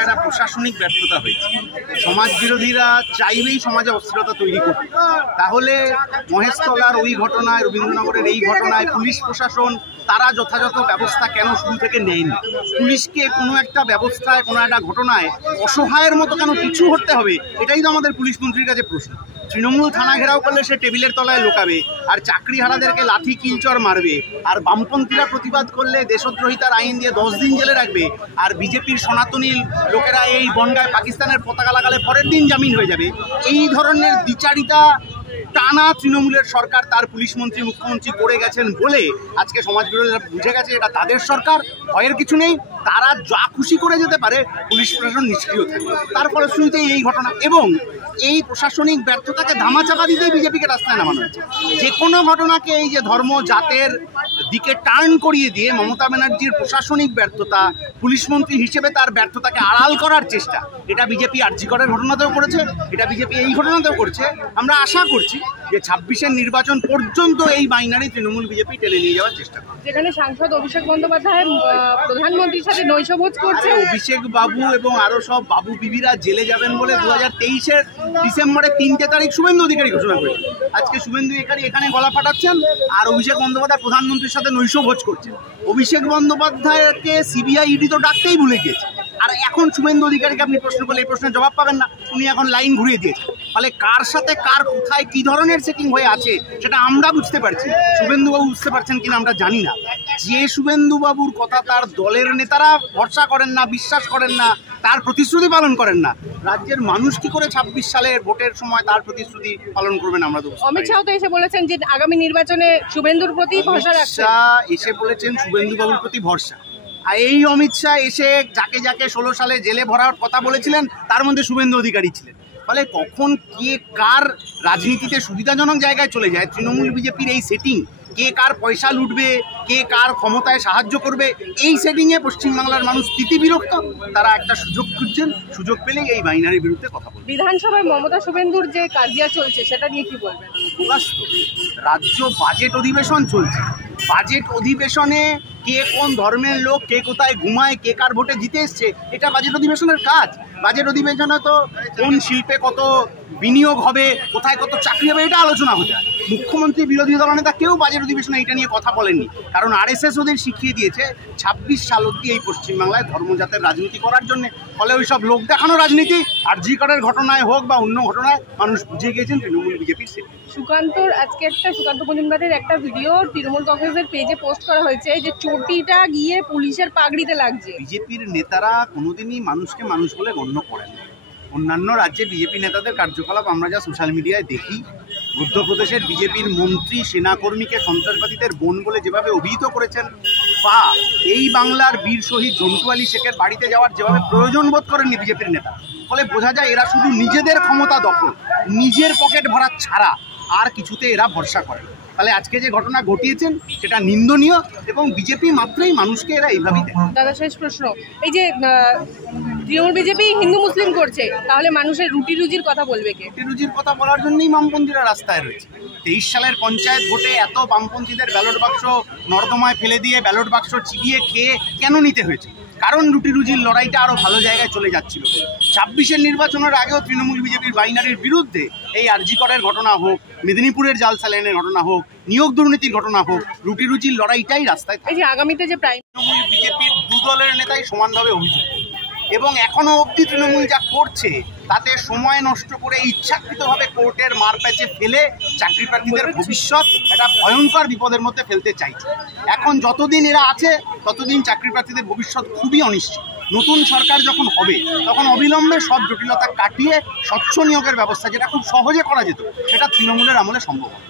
একটা প্রশাসনিক ব্যর্থতা হয়েছে। সমাজ বিরোধীরা চাইলেই সমাজে অস্থিরতা তৈরি করবে। তাহলে মহেশতলার ওই ঘটনায়, রবীন্দ্রনগরের এই ঘটনায় পুলিশ প্রশাসন তারা যথাযথ ব্যবস্থা কেন শুরু থেকে নেয়নি? পুলিশকে কোনো একটা ব্যবস্থায়, কোনো একটা ঘটনায় অসহায়ের মতো কেন পিছু হটতে হবে? এটাই তো আমাদের পুলিশ মন্ত্রীর কাছে প্রশ্ন। তৃণমূল থানা ঘেরাও করলে সে টেবিলের তলায় লোকাবে, আর চাকরিহারাদেরকে লাঠি কিলচর মারবে, আর বামপন্থীরা প্রতিবাদ করলে দেশদ্রোহিতার আইন দিয়ে 10 দিন জেলে রাখবে, আর বিজেপির সনাতনী লোকেরা এই বনগায় পাকিস্তানের পতাকা লাগালে পরের দিন জামিন হয়ে যাবে। এই ধরনের দ্বিচারিতা টানা তৃণমূলের সরকার, তার পুলিশ মন্ত্রী, মুখ্যমন্ত্রী করে গেছেন বলে আজকে সমাজ বিরোধীরা বুঝে গেছে এটা তাদের সরকার, ভয়ের কিছু নেই, তারা যা খুশি করে যেতে পারে, পুলিশ প্রশাসন নিষ্ক্রিয় থাকে। তার ফলশ্রুতিতেই এই ঘটনা, এবং এই প্রশাসনিক ব্যর্থতাকে ধামাচাপা দিতেই বিজেপিকে রাস্তায় নামানো হয়েছে। যে কোনো ঘটনাকে এই যে ধর্ম জাতের দিকে টার্ন করিয়ে দিয়ে মমতা ব্যানার্জির প্রশাসনিক ব্যর্থতা, পুলিশ মন্ত্রী হিসেবে তার ব্যর্থতাকে আড়াল করার চেষ্টা, এটা বিজেপি আরজি করের ঘটনাতেও করেছে, এটা বিজেপি এই ঘটনাতেও করছে। আমরা আশা করছি যে 26-এর নির্বাচন পর্যন্ত এই বাইনারি তৃণমূল বিজেপি টেনে নিয়ে যাওয়ার চেষ্টা করে। যেখানে সাংসদ অভিষেক বন্দ্যোপাধ্যায় প্রধানমন্ত্রীর সাথে নৈশভোজ করছে, অভিষেক বাবু এবং আরো সব বাবু বিবিরা জেলে যাবেন বলে 2023-এর ডিসেম্বরে 3টে তারিখ শুভেন্দু অধিকারী ঘোষণা করেছে। আজকে শুভেন্দু অধিকারী এখানে গলা ফাটাচ্ছেন, আর অভিষেক বন্দ্যোপাধ্যায় প্রধানমন্ত্রীর সাথে নৈশভোজ করছেন। অভিষেক বন্দ্যোপাধ্যায়কে সিবিআই ইডি তো ডাকতেই ভুলে গিয়েছে, আর এখন শুভেন্দু অধিকারীকে আপনি প্রশ্ন করলে এই প্রশ্নের জবাব পাবেন না, উনি এখন লাইন ঘুরিয়ে দিয়েছেন। ফলে কার সাথে কার কোথায় কি ধরনের সেটিং হয়ে আছে সেটা আমরা বুঝতে পারছি, শুভেন্দুবাবু বুঝতে পারছেন কিনা আমরা জানি না। যে শুভেন্দুবাবুর কথা তার দলের নেতারা ভরসা করেন না, বিশ্বাস করেন না, তার প্রতিশ্রুতি পালন করেন না, রাজ্যের মানুষ কি করে 26 সালের ভোটের সময় তার প্রতিশ্রুতি পালন করবেন? আমরা তো অমিত শাহ তো এসে বলেছেন যে আগামী নির্বাচনে শুভেন্দুর প্রতি ভরসা রাখছেন। এসে বলেছেন শুভেন্দুবাবুর প্রতি ভরসা, আর এই অমিত শাহ এসে যাকে যাকে 16 সালে জেলে ভরার কথা বলেছিলেন তার মধ্যে শুভেন্দু অধিকারী ছিলেন। ফলে কখন কে কার রাজনীতিতে সুবিধাজনক জায়গায় চলে যায়, তৃণমূল বিজেপির এই সেটিং, কে কার পয়সা লুটবে, কে কার ক্ষমতায় সাহায্য করবে, এই সেটিংয়ে পশ্চিমবাংলার মানুষ স্থিতিবিরক্ত। তারা একটা সুযোগ খুঁজছেন, সুযোগ পেলেই এই বাইনারির বিরুদ্ধে কথা বলবেন। বিধানসভায় মমতা শুভেন্দুর যে কাজিয়া চলছে সেটা নিয়ে কি বলবেন? রাজ্য বাজেট অধিবেশন চলছে, বাজেট অধিবেশনে কে কোন ধর্মের লোক, কে কোথায় ঘুমায়, কে কার ভোটে জিতে এসছে, এটা বাজেট অধিবেশনের কাজ। বাজেট অধিবেশনে তো কোন শিল্পে কত বিনিয়োগ হবে, কোথায় কত চাকরি হবে, এটা আলোচনা হতে হয়। মুখ্যমন্ত্রী, বিরোধী দলনেতা কেউ বাজেট অধিবেশনে এটা নিয়ে কথা বলেননি, কারণ আরএসএস ওদের শিখিয়ে দিয়েছে 26 সাল অব্দি এই পশ্চিমবাংলায় ধর্মজাতের রাজনীতি করার জন্য। ফলে ওই সব লোক দেখানো রাজনীতি, আরজি করের ঘটনায় হোক বা অন্য ঘটনায়, মানুষ বুঝে গিয়েছেন তৃণমূল বিজেপির সেটি। সুকান্তর আজকে সুকান্ত মজুমদারের একটা ভিডিও তৃণমূল কংগ্রেসের পেজে পোস্ট করা হয়েছে যে চটিটা গিয়ে পুলিশের পাগড়িতে লাগছে। বিজেপির নেতারা কোনোদিনই মানুষকে মানুষ বলে গণ্য করেন না। অন্যান্য রাজ্যে বিজেপি নেতাদের কার্যকলাপ আমরা যা সোশ্যাল মিডিয়ায় দেখি, মধ্যপ্রদেশের বিজেপির মন্ত্রী সেনাকর্মীকে সন্ত্রাসবাদীদের বোন বলে যেভাবে অভিহিত করেছেন, বা এই বাংলার বীর শহীদ জন্টু আলী শেখের বাড়িতে যাওয়ার যেভাবে প্রয়োজন বোধ করেননি বিজেপির নেতা, ফলে বোঝা যায় এরা শুধু নিজেদের ক্ষমতা দখল, নিজের পকেট ভরা ছাড়া আর কিছুতে এরা ভরসা করে। তাহলে আজকে যে ঘটনা ঘটিয়েছেন সেটা নিন্দনীয়, এবং বিজেপি মাত্রই মানুষকে এরা এইভাবেই দেয়। দাদা, শেষ প্রশ্ন, এই যে তৃণমূল বিজেপি হিন্দু মুসলিম করছে, তাহলে মানুষের রুটি রুজির কথা বলবে কে? রুটি রুজির কথা বলার জন্যই বামপন্থীরা রাস্তায় রয়েছে। 23 সালের পঞ্চায়েত ভোটে এত বামপন্থীদের ব্যালট বাক্স নর্দমায় ফেলে দিয়ে ব্যালট বাক্স চিবিয়ে খেয়ে কেন নিতে হয়েছে? কারণ রুটি রুজির লড়াইটা আরও ভালো জায়গায় চলে যাচ্ছিল। 26-এর নির্বাচনের আগেও তৃণমূল বিজেপির বাইনারির বিরুদ্ধে এই আরজি করের ঘটনা হোক, মেদিনীপুরের জাল স্যালাইনের ঘটনা হোক, নিয়োগ দুর্নীতির ঘটনা হোক, রুটি রুজির লড়াইটাই রাস্তায়। এই যে আগামীতে যে তৃণমূল বিজেপির দু দলের নেতাই সমানভাবে অভিযোগ, এবং এখনো অবধি তৃণমূল যা করছে তাতে সময় নষ্ট করে ইচ্ছাকৃতভাবে কোর্টের মারপ্যাচে ফেলে চাকরি প্রার্থীদের ভবিষ্যৎ একটা ভয়ঙ্কর বিপদের মধ্যে ফেলতে চাইছে। এখন যতদিন এরা আছে ততদিন চাকরি প্রার্থীদের ভবিষ্যৎ খুবই অনিশ্চিত। নতুন সরকার যখন হবে তখন অবিলম্বে সব জটিলতা কাটিয়ে স্বচ্ছ নিয়োগের ব্যবস্থা, যেটা খুব সহজে করা যেত, সেটা তৃণমূলের আমলে সম্ভব হবে।